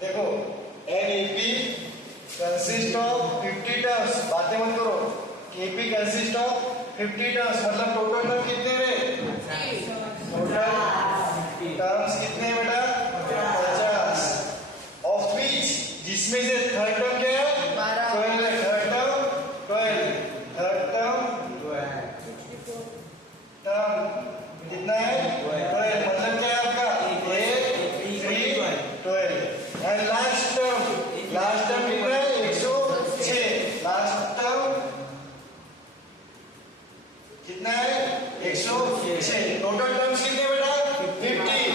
देखो NAP consist of 50 terms, बातें मत करो। AP कंसिस्ट ऑफ 50 टर्म्स, मतलब टोटल टर्म कितने रे? टोटल टर्म्स कितने बेटा? 50। ऑफ विच, जिसमें से थर्ड टर्म क्या है? 12 है। थर्ड टर्म 12, थर्ड टर्म कितना है? 12, मतलब क्या है आपका? 8 3 12। एंड लास्ट टर्म कितना है? 106। लास्ट टर्म कितना है? 106। टोटल टर्म्स कितने बेटा? 50।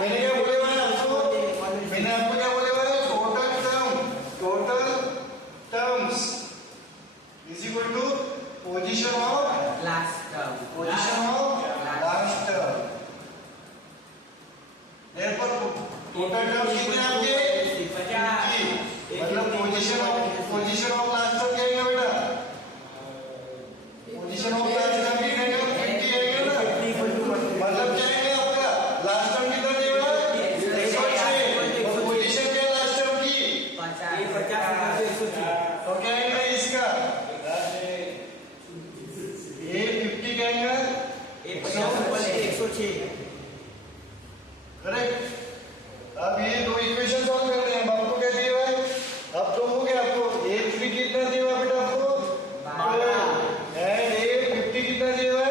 मैंने क्या बोले भाई आपको? मैंने आपको क्या बोले भाई? Total terms is equal to position of last term. therefore total terms कितने आपके? 50। मतलब पोजीशन ऑफ लास्ट टर्म क्या है बेटा? पोजीशन ऑफ लास्ट टर्म की नहीं 50 है ना, मतलब क्या है आपका? लास्ट टर्म कितना देगा? 106। और पोजीशन क्या है लास्ट टर्म की? 50। तो क्या है इसका? ये 50 क्या है? 106। करेक्ट। अब ये दो इक्वेशन सॉल्व करते हैं। आपको क्या दिया है? अब तो हो गया आपको A3 कितना दिया है बेटा आपको? 12। एंड A50 कितना दिया है?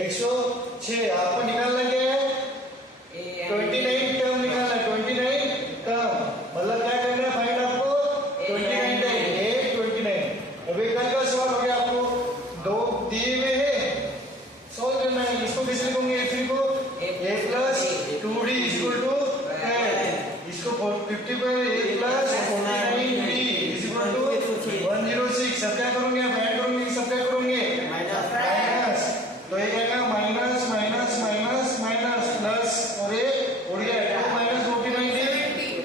106। आपको निकालना क्या है? 29 टर्म निकालना है। 29 टर्म मतलब क्या करना है? फाइंड आपको 29 टाइम A29। अभी कल का सवाल हो गया, आपको दो दिए हुए हैं, सॉल्व करना है। इसको कैसे लिखोगे? A3 को A plus 2D equal to 10। इसको 50 पर A plus 49D is equal to 106। सब क्या करोगे? आप ऐड करोगे, सब क्या करोगे? माइनस। तो ये क्या है? Minus minus minus minus plus, और ये उड़ गया 2 माइनस 49D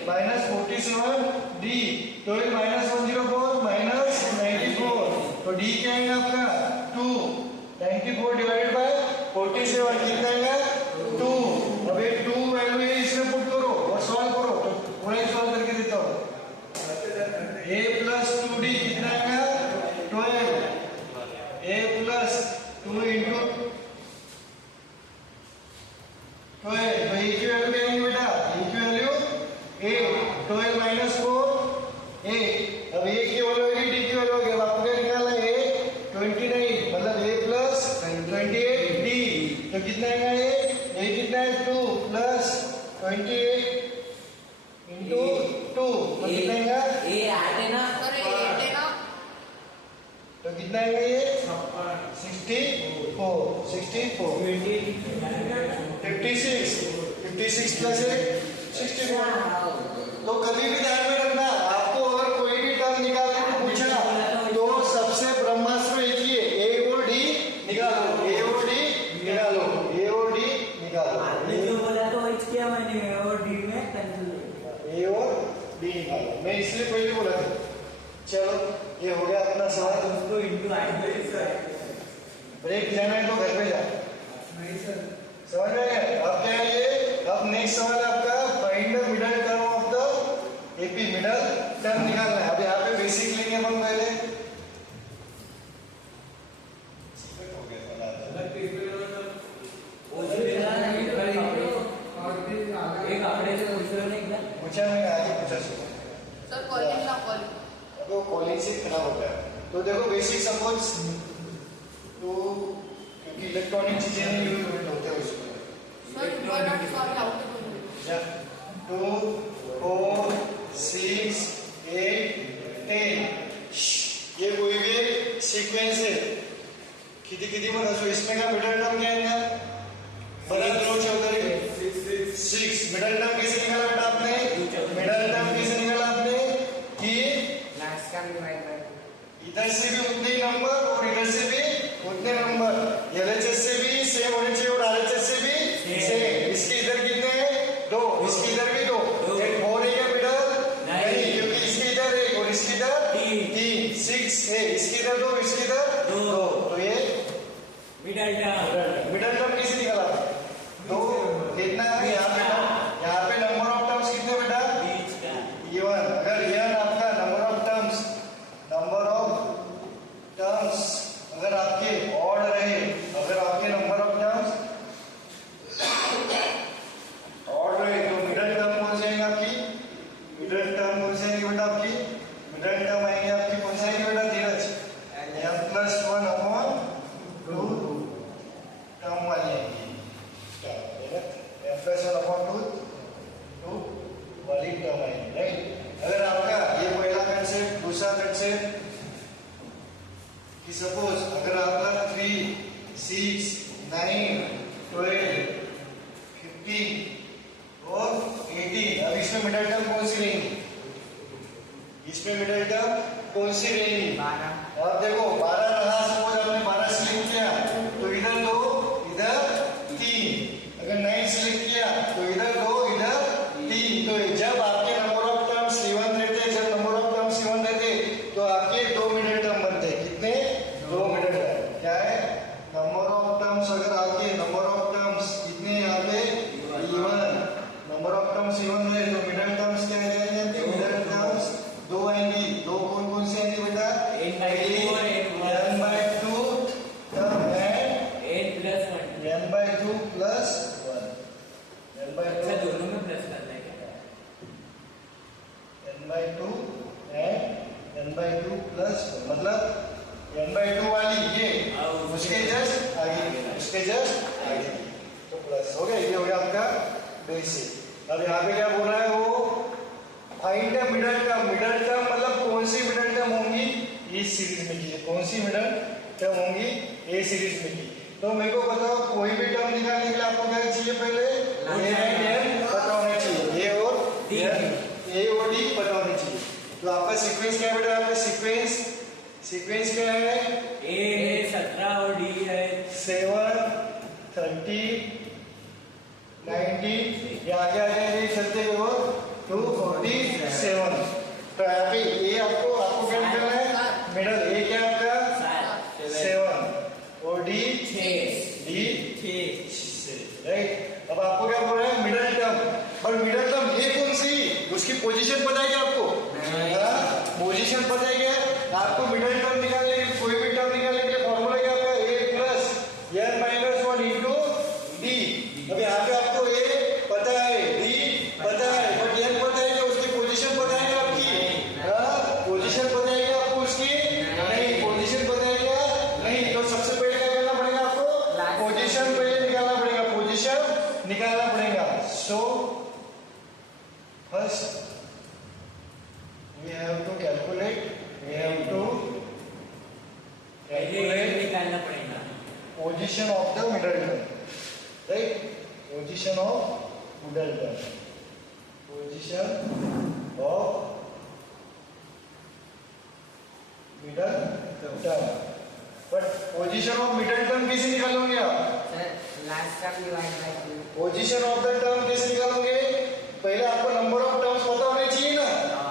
माइनस 47D। तो ये माइनस 104 माइनस 94। तो D क्या है आपका? 2। 94 डिवाइडेड बाय 47 कितना है? 2। अब ये 2 वैल्यू है, इसमें पुट करो और सॉल्व करो। तो पूरा सॉल्व करके देता हूँ। A plus 2D कितना है? 12। A plus 2 into 12। तो A की वैल्यू क्या है बेटा? A की वैल्यू 8। 12 minus 4 8। अब A की वैल्यू होगी, D की वैल्यू होगी। अब आपको क्या निकालना है? 29 मतलब A plus 28D। तो कितना है ये? A कितना है? 2 plus 28 into 2। तो कितना है? तो कितना है ये? 64 56 प्लस 64। तो कभी भी ध्यान में रखना, आपको अगर कोई भी टर्म निकालने को पूछा तो सबसे ब्रह्मास्त्र एक ही है, A और D निकालो। A और D निकालो। A और D निकालो। आपने जो बोला तो वही किया मैंने। A और D में कैंसिल। A और D निकालो, मैं इसलिए पहले बोला था। चलो ये हो गया अपना सवाल। उसको इंटू ब्रेक जाना है तो घर पे जा। समझ में आया? अब क्या है ये? अब नेक्स्ट सवाल आपका find the middle term of the AP। Middle term निकालना है। अब यहाँ पे बेसिक लेंगे हम पहले। पूछा मैंने, आगे पूछा सर कॉलिंग तो कॉलिंग से खराब हो गया। तो देखो बेसिक सपोज तो क्योंकि इलेक्ट्रॉनिक चीजें यूज होते हैं उसमें। सर 2 4 6 8 10। ये कोई भी एक सीक्वेंस है। किती मत असो, इसमें का मिडल टर्म क्या है? बदल दो चौधरी 6। मिडल टर्म कैसे निकाला बेटा आपने? मिडल टर्म कैसे निकाला आपने? कि इधर से भी उतने ही नंबर और इधर से भी उतने नंबर, LHS से भी सेम होने चाहिए और RHS से भी सेम। इसके इधर कितने हैं? 2, इसके इधर भी 2। एक और है क्या मिडल? नहीं, क्योंकि इसके इधर 1 और इसके इधर 3 6 है। इसके इधर 2, इसके इधर 2। तो ये मिडल टर्म। मिडिल टर्म कैसे निकाला? दो कितना है यहाँ पे नंबर ऑफ टर्म्स कितने बेटा? बीच का इवन। अगर इवन आपका नंबर ऑफ टर्म्स अगर आपके ऑड रहे, अगर आपके नंबर ऑफ टर्म्स ऑड रहे तो मिडिल टर्म कौन सी आएगी आपकी? मिडिल टर्म कौन सी आएगी बेटा आपकी? मिडिल टर्म आएगी आपकी कौन सी आएगी बेटा धीरज? m+1/2 टर्म वाली आएगी। क्या m+1/2 वाली टर्म आएगी, राइट? अगर आपका ये पहला कंसेप्ट, दूसरा कंसेप्ट कि सपोज अगर आपका 3, 6, 9, 12, 15 और 18, अब इसमें मिडिल टर्म कौन सी रहेंगी? इसमें मिडिल टर्म कौन सी रहेंगी? 12 अब देखो 12 रहा, सपोज आपने 12 सिलेक्ट किया तो इधर 2 इधर 3, अगर 9 सिलेक्ट किया तो इधर 2 इधर 3। तो जब आपके नंबर ऑफ टर्म्स इवन रहते, जब नंबर ऑफ टर्म्स इवन रहते तो आपके 2 मिडिल टर्म बनते। कितने? 2 मिडिल टर्म। क्या है? नंबर ऑफ टर्म्स अगर आपके नंबर ऑफ टर्म्स कितने यहाँ पे even, number of terms even रहे तो मिडिल टर्म्स क्या आएंगे? मिडिल टर्म्स 2 आएंगी। 2 कौन कौन सी आएंगी बेटा? n/2 टर्म है, n/2 प्लस 1, n/2 दोनों में प्लस करना है क्या? n/2 and n/2 प्लस 1, मतलब n/2 वाली ये उसके जस्ट आगे, तो प्लस हो गया। ये हो गया आपका बेसिक। अब यहाँ पे क्या बोल रहा है वो? Find the middle term. Middle term मतलब कौन सी मिडिल टर्म होंगी इस सीरीज में की? कौन सी मिडिल टर्म होंगी ए सीरीज में की? तो मेरे को बताओ, कोई भी टर्म निकालने के लिए आपको क्या चाहिए? पहले ए एंड एन पता होना चाहिए, ए और डी पता होना चाहिए। तो आपका सीक्वेंस क्या है बेटा? आपका सीक्वेंस क्या है? ए है 17 और डी है 7, 30, 90, ये आगे चलते हुए 247। तो यहाँ पे ए आपको क्या निकालना है? मिडल। ए क्या आपका? 7 और डी 6, राइट? अब आपको क्या बोल रहा है? Middle term. और मिडिल टर्म ये कौन सी? उसकी पोजीशन पता है क्या आपको? पोजीशन पता है क्या? आपको मिडिल टर्म निकालने के लिए, कोई भी टर्म निकालने के लिए फॉर्मूला क्या आपका? a plus n-1 into D. अब यहाँ पे आपको a पता है, d पता है, बट n पता है क्या? उसकी पोजीशन पता है क्या आपकी? पोजीशन पता है क्या आपको उसकी? नहीं। पोजीशन पता है क्या? नहीं। तो सबसे पहले क्या करना पड़ेगा आपको? पोजीशन पहले निकालना पड़ेगा, पोजीशन निकालना पड़ेगा। So first we have to calculate निकालना पड़ेगा position of the middle term, right? Position of middle term, position of middle term। but position of middle term कैसे निकालोगे आप? पोजीशन ऑफ द टर्म कैसे निकालोगे? पहले आपको नंबर ऑफ टर्म्स पता होने चाहिए ना।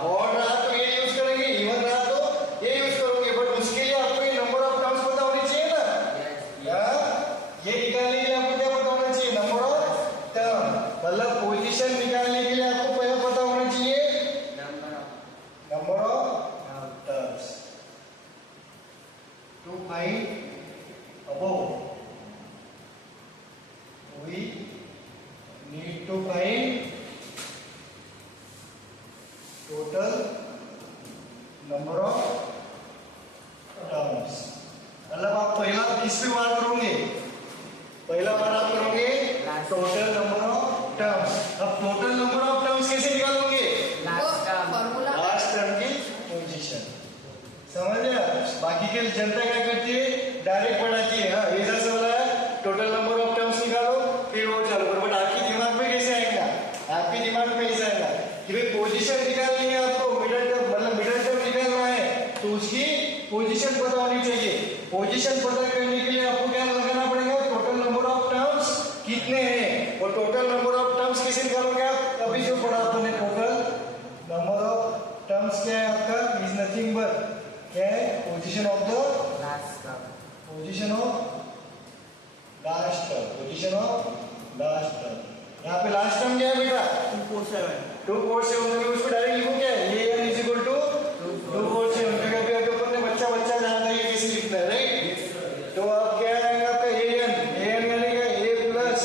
ऑड रहा तो ये यूज करेंगे, इवन रहा तो ये यूज करोगे, बट उसके लिए आपको ये नंबर ऑफ टर्म्स पता होने चाहिए ना। ये निकालने के लिए आपको क्या पता होना चाहिए? Number of term. मतलब पोजीशन निकालने के लिए आपको पहले पता होना चाहिए number of terms. To find above we need to find total number of terms। मतलब आप पहला किस पे बात करोगे? पहला बार आप करोगे टोटल नंबर ऑफ टर्म्स। अब टोटल नंबर ऑफ टर्म्स कैसे निकालोगे? फॉर्मूला लास्ट टर्म की पोजीशन। समझ गया? बाकी की जनता क्या करती है? डायरेक्ट बढ़ाती है। हाँ, ऐसा से बोला है टोटल नंबर ऑफ टर्म्स निकालो फिर वो चालू करो। बट आपके दिमाग में कैसे आएगा? आपके दिमाग में ऐसा आएगा कि भाई पोजीशन निकालनी है आपको, मिडिल टर्म मतलब मिडिल टर्म निकालना है तो उसकी पोजीशन पता होनी चाहिए। पोजीशन पता करने के लिए आपको क्या लगाना पड़ेगा? टोटल नंबर ऑफ टर्म्स कितने हैं, और टोटल नंबर ऑफ टर्म्स कैसे निकालोगे आप? अभी जो पढ़ा आपने टोटल नंबर ऑफ टर्म्स क्या है आपका? इज नथिंग बट क्या है? Position of the last term, position of last term. यहाँ पे लास्ट टर्म क्या है बेटा? 247 में उसको डायरेक्ट लिखो क्या है? A N is equal to 247। क्योंकि अभी अपन ने बच्चा बच्चा जाना था ये कैसे लिखना है, राइट? तो अब क्या आएगा आपका ए एन यानी क्या? A plus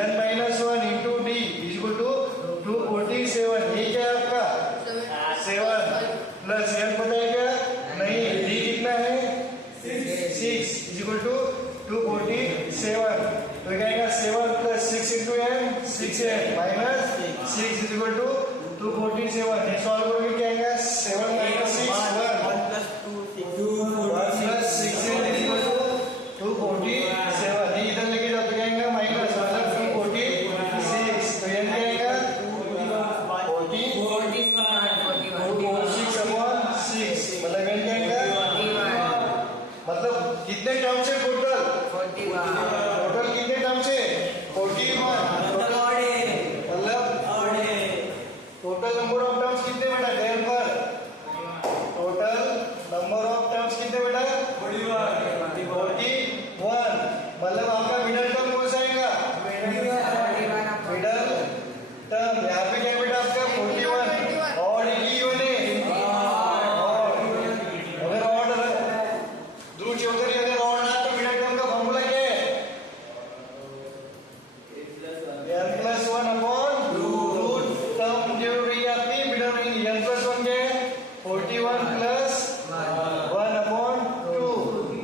N minus 1 into D is equal to 247। ये क्या है आपका? 7 प्लस एन पता है क्या? नहीं, डी कितना है? 6 इज इक्वल टू 247। तो क्या आएगा? 7 plus 6 into N 6n minus 6 is equal to 247। ये सॉल्व करोगे क्या आएगा? 7 minus 6 1 plus 6n is equal to 247। ये इधर लेके जाओ तो क्या आएगा? माइनस मतलब 246। तो ये क्या आएगा? 246/6 मतलब ये क्या आएगा? मतलब कितने टर्म से टोटल? टोटल कितने टर्म से? 41। टोटल नंबर ऑफ टर्म्स कितने बेटा? टेन पर टोटल नंबर ऑफ टर्म्स कितने बेटा? 41। मतलब आपका मिडल टर्म कौन सा आएगा? मिडल टर्म यहाँ पे क्या बेटा आपका? 41 और इवन है। अगर ऑड ध्रुव चौधरी अगर ऑड ना तो मिडल टर्म का फॉर्मूला क्या है? n प्लस 1 अपॉन टर्म जो रही आपकी मिडल में n प्लस 1 क्या है? 41 प्लस 1 अपॉन 2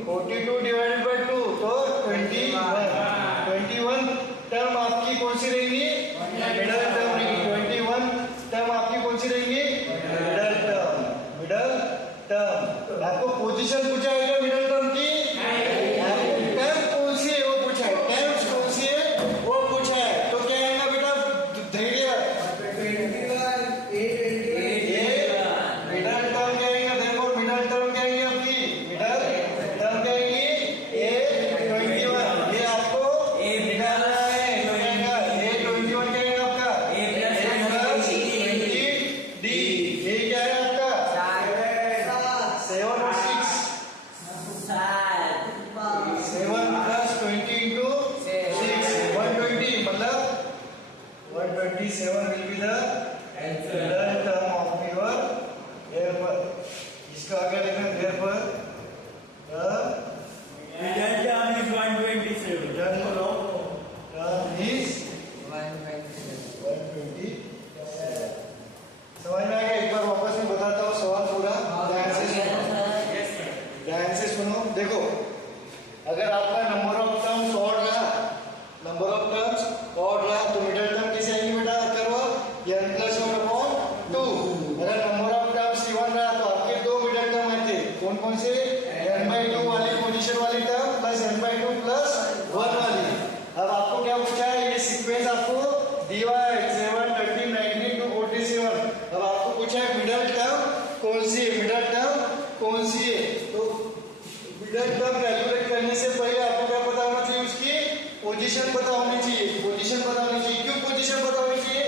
42 डिवाइडेड बाय 2 तो 21 टर्म आपकी कौन सी रहेगी? मिडल टर्म रहेगी। 21 टर्म आपकी कौन सी रहेगी? Middle term. आपको पोजीशन पूछा है क्या मिडल टर्म की? आपको टर्म कौन सी है वो पूछा है, टर्म्स कौन सी है वो पूछा है। तो क्या आएगा बेटा? धैर्य मिडल टर्म क्या आएगा? देखो मिडल टर्म क्या आएगी आपकी? मिडल टर्म क्या आएगी? A21। ये आपको निकालना है। तो क्या आएगा? A21 क्या आएगा आपका? A plus 20D। ये क्या है आपका? 7 और 6 7 प्लस 20 इंटू 6 120 मतलब 127 will be the middle term of your therefore। इसका आगे लिखना therefore the middle term is 127 समझ में आ गया? एक बार वापस में बताता हूँ सवाल पूरा ध्यान से सुनो। देखो अगर आपका नंबर ऑफ टर्म्स ऑड रहा, नंबर ऑफ टर्म्स ऑड रहा तो मिडल टर्म कैसे आएगी बेटा? करो n प्लस 1 अपॉन 2। अगर नंबर ऑफ टर्म्स इवन रहा तो आपके दो मिडल टर्म आते। कौन कौन से? n/2 वाली पोजीशन वाली टर्म प्लस n/2 प्लस 1 वाली। अब आपको क्या पूछा है? ये सीक्वेंस आपको दिया है 7 13 19 to 47। अब आपको पूछा है मिडल टर्म कौन सी है? मिडल टर्म कौन सी है? तो मिडल टर्म कैलकुलेट करने से पहले आपको क्या पता होना चाहिए? उसकी पोजीशन पता होनी चाहिए। पोजीशन पता होनी चाहिए। क्यों पोजीशन पता होनी चाहिए?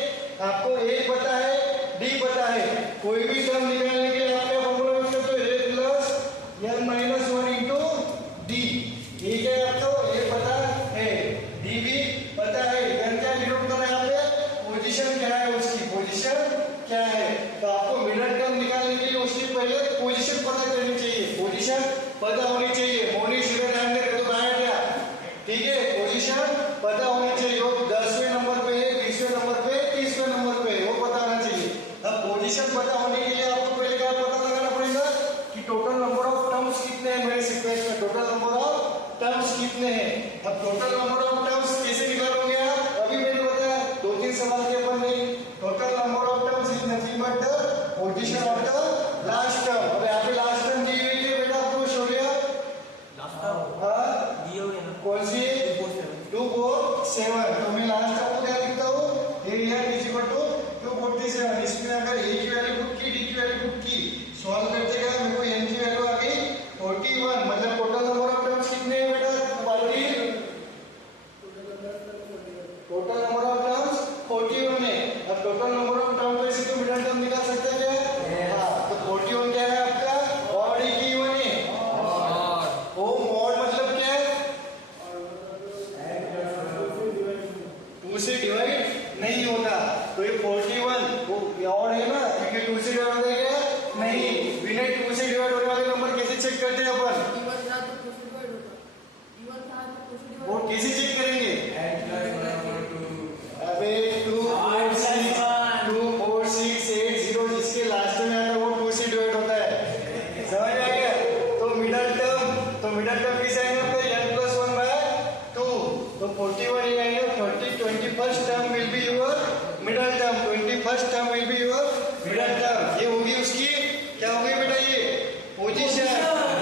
आपको A पता है, D पता है। कोई भी टर्म निकालने के लिए आप क्या फॉर्मूला यूज करते हो? A plus n minus 1 into D। ये क्या है आपको? A पता है, D भी पता है। n क्या डिनोट करना है यहाँ पे? पोजीशन क्या है उसकी? पोजीशन क्या है? तो आपको मिडल टर्म निकालने के लिए उसकी पहले पोजीशन पता करनी चाहिए। पोजीशन पता होनी चाहिए। मोनिश इधर ध्यान दे तो बाहर क्या? ठीक है, पोजीशन पता होनी चाहिए। वो 10वें नंबर पे है, 20वें नंबर पे, 30वें नंबर पे वो पता होना चाहिए। अब पोजीशन पता होने के लिए आपको पहले क्या पता लगाना पड़ेगा? कि टोटल नंबर ऑफ टर्म्स कितने हैं मेरे सीक्वेंस में? टोटल नंबर ऑफ टर्म्स कितने हैं? अब टोटल नंबर ऑफ टर्म्स कैसे निकालोगे आप? अभी मैंने बताया 2-3 सवाल के अपन ने total number of terms is nothing but the position of the last term. अब यहाँ पे लास्ट टर्म दी हुई है बेटा, आपको शो गया कौन सी? 247। तो मैं लास्ट टर्म को क्या लिखता हूँ? Area is equal to 247। इसमें अगर A की वैल्यू पुट की, D की वैल्यू पुट की, सॉल्व करते गए मेरे को n की वैल्यू आ गई 41। मतलब टोटल नंबर ऑफ टर्म्स कितने हैं बेटा? 40। टोटल नंबर ऑफ टर्म्स 41 है। अब टोटल नंबर ऑफ टर्म पे से तो मिडल टर्म निकाल सकते हैं क्या? हाँ, तो 41 क्या है आपका? ऑड है कि इवन है? ओ मॉड मतलब क्या है? 2 से डिवाइड नहीं होता। तो ये 41 वो और है ना, क्योंकि 2 से डिवाइड होता है क्या? नहीं। बिना 2 से डिवाइड होने वाले नंबर कैसे चेक करते हैं अपन? इवन था तो कुछ डिवाइड होगा, इवन था तो कुछ डिवाइड वो कैसे चेक करेंगे? अबे 2 4 6 8 0 जिसके लास्ट में आता है वो 2 से डिवाइड होता है। समझ में आ गया? तो मिडिल टर्म किस आएगा? n plus 1 by 2। तो 41 ये आएगा। 21st term will be your middle term. 21st term will be your middle term. ये होगी उसकी क्या होगी बेटा? ये पोजीशन।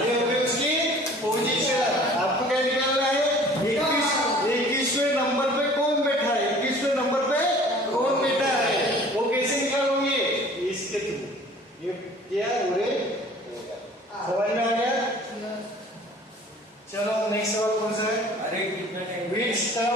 ये होगी उसकी पोजीशन। आपको क्या निकालना है? 21वें नंबर पे कौन बैठा है? 21वें नंबर पे कौन बैठा है? वो कैसे निकालोगे? इसके थ्रू। ये क्या पूरे समझ में आ गया? चलो नेक्स्ट सवाल कौन सा है? अरे कितना टाइम Which term